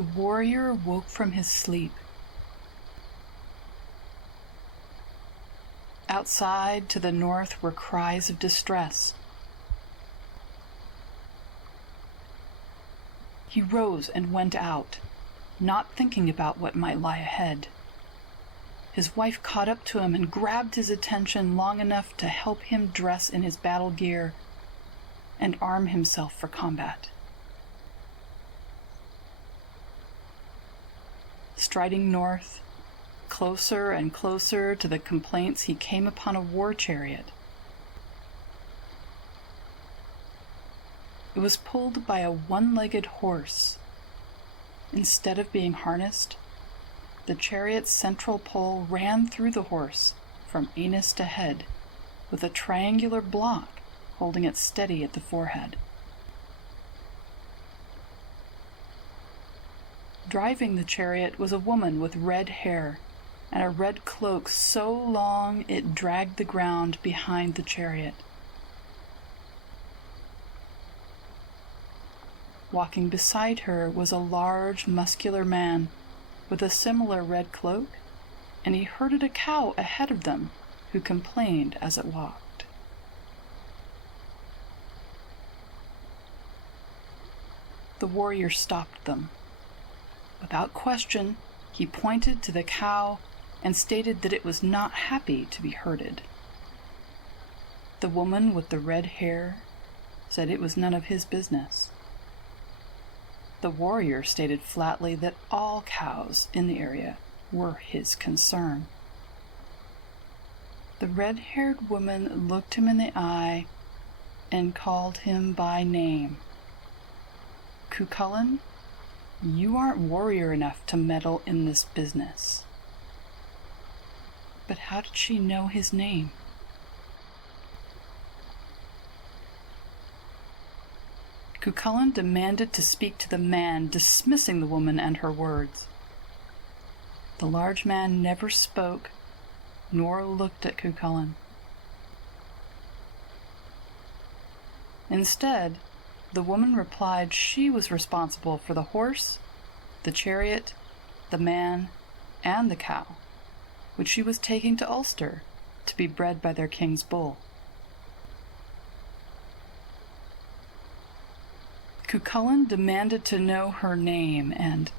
The warrior woke from his sleep. Outside to the north were cries of distress. He rose and went out, not thinking about what might lie ahead. His wife caught up to him and grabbed his attention long enough to help him dress in his battle gear and arm himself for combat. Striding north, closer and closer to the complaints, he came upon a war chariot. It was pulled by a one-legged horse. Instead of being harnessed, the chariot's central pole ran through the horse from anus to head, with a triangular block holding it steady at the forehead. Driving the chariot was a woman with red hair and a red cloak so long it dragged the ground behind the chariot. Walking beside her was a large, muscular man with a similar red cloak, and he herded a cow ahead of them, who complained as it walked. The warrior stopped them. Without question, he pointed to the cow and stated that it was not happy to be herded. The woman with the red hair said it was none of his business. The warrior stated flatly that all cows in the area were his concern. The red-haired woman looked him in the eye and called him by name. Cúailnge, you aren't warrior enough to meddle in this business. But how did she know his name? Cúailnge demanded to speak to the man, dismissing the woman and her words. The large man never spoke, nor looked at Cúailnge. Instead, the woman replied she was responsible for the horse, the chariot, the man, and the cow, which she was taking to Ulster to be bred by their king's bull. Cúailnge demanded to know her name, and,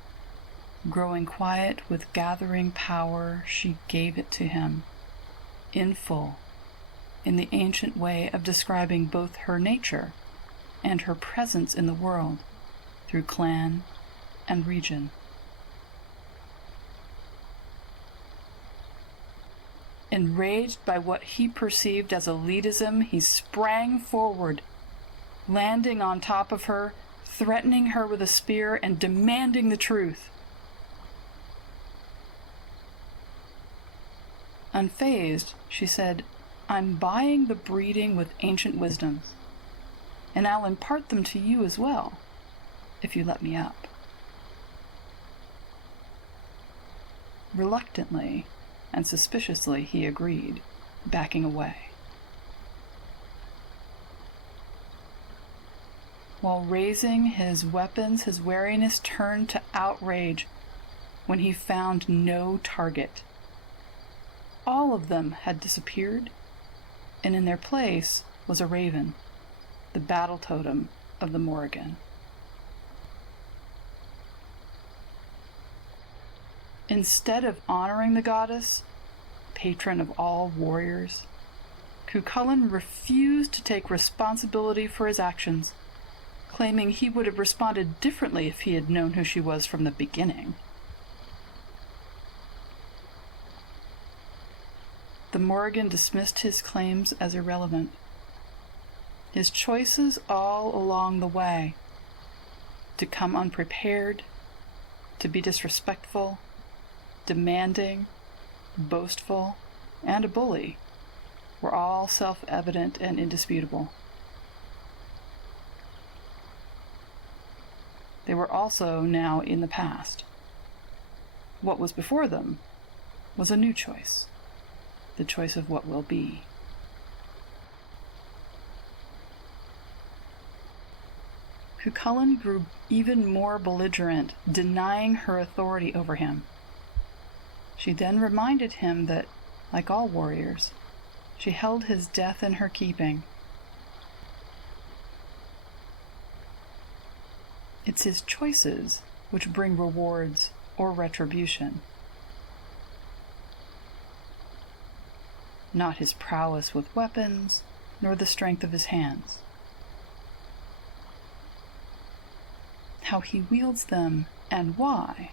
growing quiet with gathering power, she gave it to him, in full, in the ancient way of describing both her nature and her presence in the world through clan and region. Enraged by what he perceived as elitism, he sprang forward, landing on top of her, threatening her with a spear and demanding the truth. Unfazed, she said, "I'm buying the breeding with ancient wisdoms, and I'll impart them to you as well, if you let me up." Reluctantly and suspiciously he agreed, backing away. While raising his weapons, his wariness turned to outrage when he found no target. All of them had disappeared, and in their place was a raven, the battle totem of the Morrigan. Instead of honoring the goddess, patron of all warriors, Cúailnge refused to take responsibility for his actions, claiming he would have responded differently if he had known who she was from the beginning. The Morrigan dismissed his claims as irrelevant. His choices all along the way, to come unprepared, to be disrespectful, demanding, boastful, and a bully, were all self-evident and indisputable. They were also now in the past. What was before them was a new choice, the choice of what will be. Cuchulainn grew even more belligerent, denying her authority over him. She then reminded him that, like all warriors, she held his death in her keeping. It's his choices which bring rewards or retribution, not his prowess with weapons, nor the strength of his hands. How he wields them and why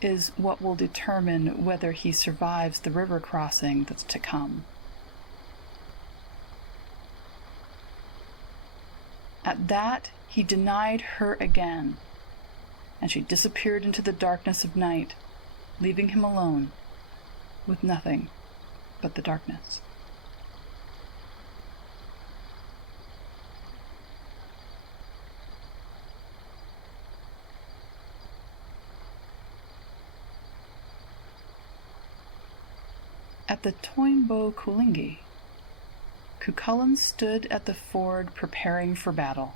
is what will determine whether he survives the river crossing that's to come. At that, he denied her again, and she disappeared into the darkness of night, leaving him alone with nothing but the darkness. At the Táin Cúailnge, Cuchulainn stood at the ford preparing for battle.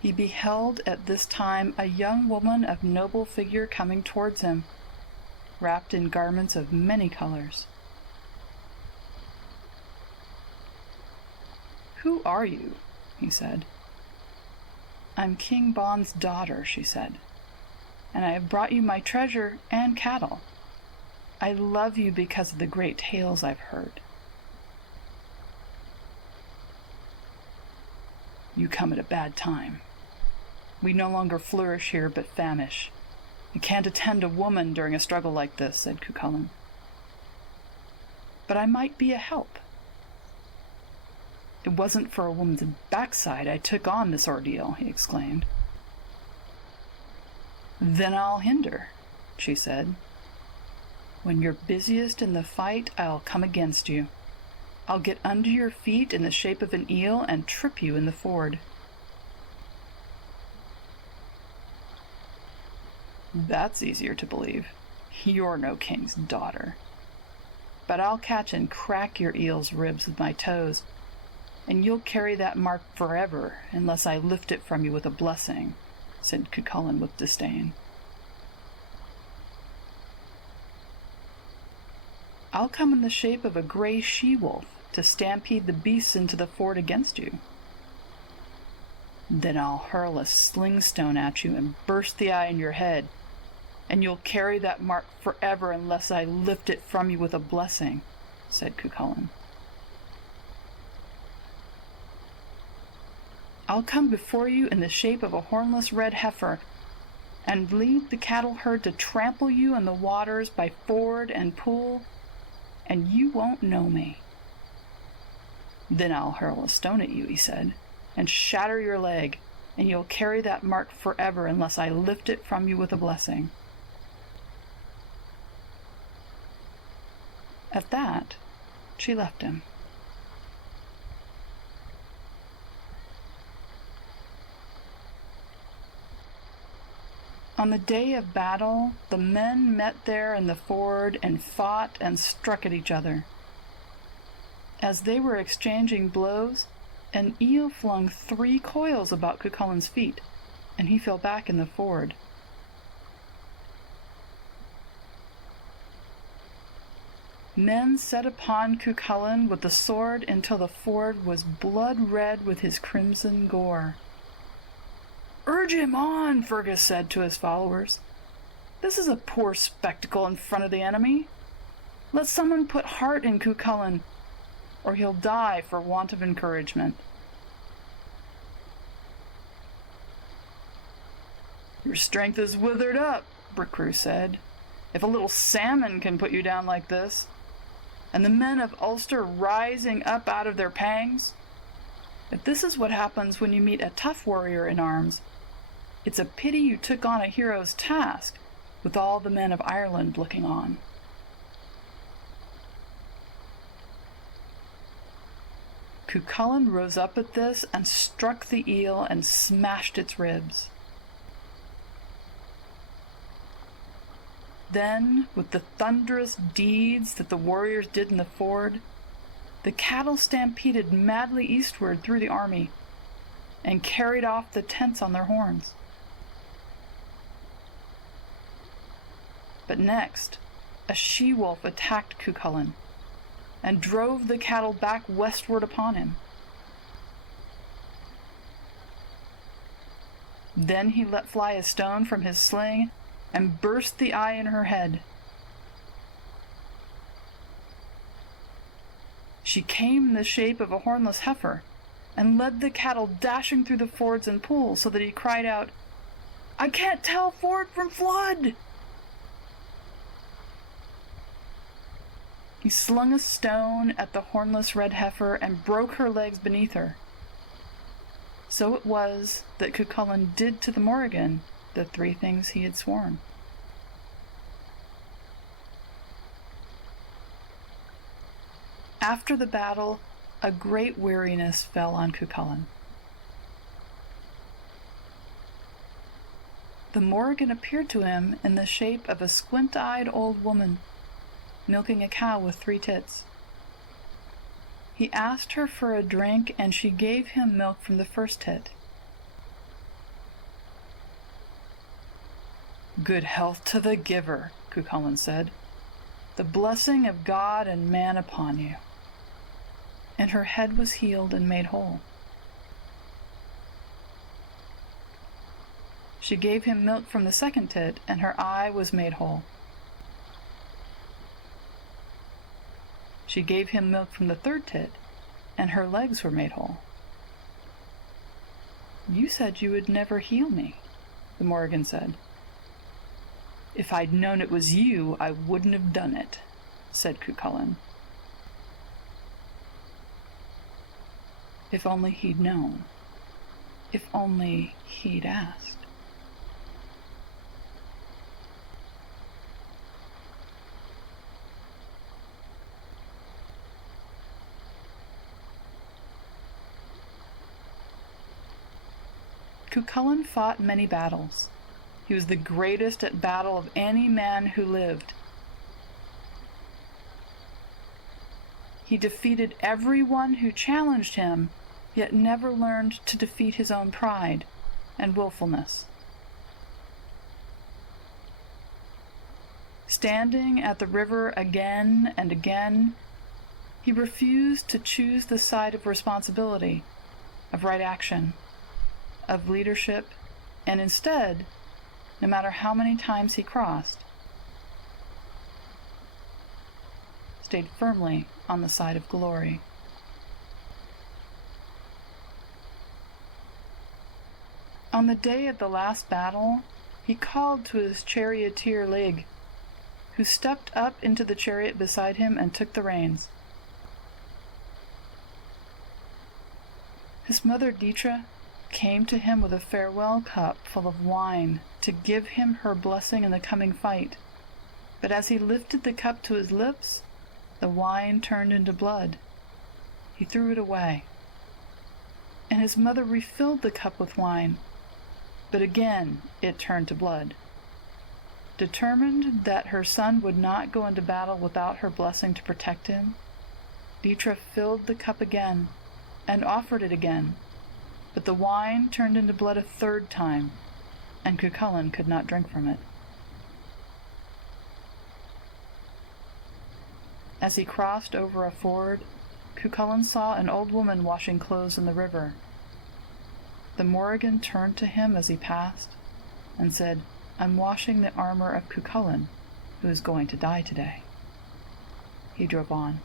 He beheld at this time a young woman of noble figure coming towards him, wrapped in garments of many colors. "Who are you?" he said. "I'm King Bon's daughter," she said, "and I have brought you my treasure and cattle. I love you because of the great tales I've heard." "You come at a bad time. We no longer flourish here, but famish. You can't attend a woman during a struggle like this," said Cuchulainn. "But I might be a help. It wasn't for a woman's backside I took on this ordeal," he exclaimed. "Then I'll hinder," she said. "When you're busiest in the fight, I'll come against you. I'll get under your feet in the shape of an eel and trip you in the ford." "That's easier to believe. You're no king's daughter. But I'll catch and crack your eel's ribs with my toes, and you'll carry that mark forever unless I lift it from you with a blessing," said Cuchulainn with disdain. "I'll come in the shape of a gray she-wolf to stampede the beasts into the ford against you. Then I'll hurl a sling stone at you and burst the eye in your head, and you'll carry that mark forever unless I lift it from you with a blessing," said Cuchulainn. "I'll come before you in the shape of a hornless red heifer, and lead the cattle herd to trample you in the waters by ford and pool, and you won't know me. Then I'll hurl a stone at you," he said, "and shatter your leg, and you'll carry that mark forever unless I lift it from you with a blessing." At that, she left him. On the day of battle, the men met there in the ford and fought and struck at each other. As they were exchanging blows, an eel flung 3 coils about Cuchulainn's feet, and he fell back in the ford. Men set upon Cuchulainn with the sword until the ford was blood red with his crimson gore. "Urge him on," Fergus said to his followers. "This is a poor spectacle in front of the enemy. Let someone put heart in Cuchulainn, or he'll die for want of encouragement." "Your strength is withered up," Brickrew said, "if a little salmon can put you down like this. And the men of Ulster rising up out of their pangs. If this is what happens when you meet a tough warrior in arms, it's a pity you took on a hero's task with all the men of Ireland looking on." Cuchulainn rose up at this and struck the eel and smashed its ribs. Then, with the thunderous deeds that the warriors did in the ford, The cattle stampeded madly eastward through the army and carried off the tents on their horns. But next, a she-wolf attacked Cuchulainn and drove the cattle back westward upon him. Then he let fly a stone from his sling and burst the eye in her head. She came in the shape of a hornless heifer and led the cattle dashing through the fords and pools so that he cried out, "I can't tell ford from flood!" He slung a stone at the hornless red heifer and broke her legs beneath her. So it was that Cuchulainn did to the Morrigan the 3 things he had sworn. After the battle, a great weariness fell on Cuchulainn. The Morrigan appeared to him in the shape of a squint-eyed old woman, milking a cow with 3 tits. He asked her for a drink, and she gave him milk from the first tit. "Good health to the giver," Cuchulainn said. "The blessing of God and man upon you." And her head was healed and made whole. She gave him milk from the second tit, and her eye was made whole. She gave him milk from the third tit, and her legs were made whole. "You said you would never heal me," the Morrigan said. "If I'd known it was you, I wouldn't have done it," said Cuchulainn. If only he'd known. If only he'd asked. Cuchulainn fought many battles. He was the greatest at battle of any man who lived. He defeated everyone who challenged him, yet never learned to defeat his own pride and willfulness. Standing at the river again and again, he refused to choose the side of responsibility, of right action, of leadership, and instead, no matter how many times he crossed, stayed firmly on the side of glory. On the day of the last battle, he called to his charioteer Lig, who stepped up into the chariot beside him and took the reins. His mother Ditra came to him with a farewell cup full of wine to give him her blessing in the coming fight, but as he lifted the cup to his lips, the wine turned into blood. He threw it away, and his mother refilled the cup with wine, but again it turned to blood. Determined that her son would not go into battle without her blessing to protect him, Ditra filled the cup again and offered it again, but the wine turned into blood a 3rd time, and Cuchulainn could not drink from it. As he crossed over a ford, Cuchulainn saw an old woman washing clothes in the river. The Morrigan turned to him as he passed and said, "I'm washing the armor of Cuchulainn, who is going to die today." He drove on.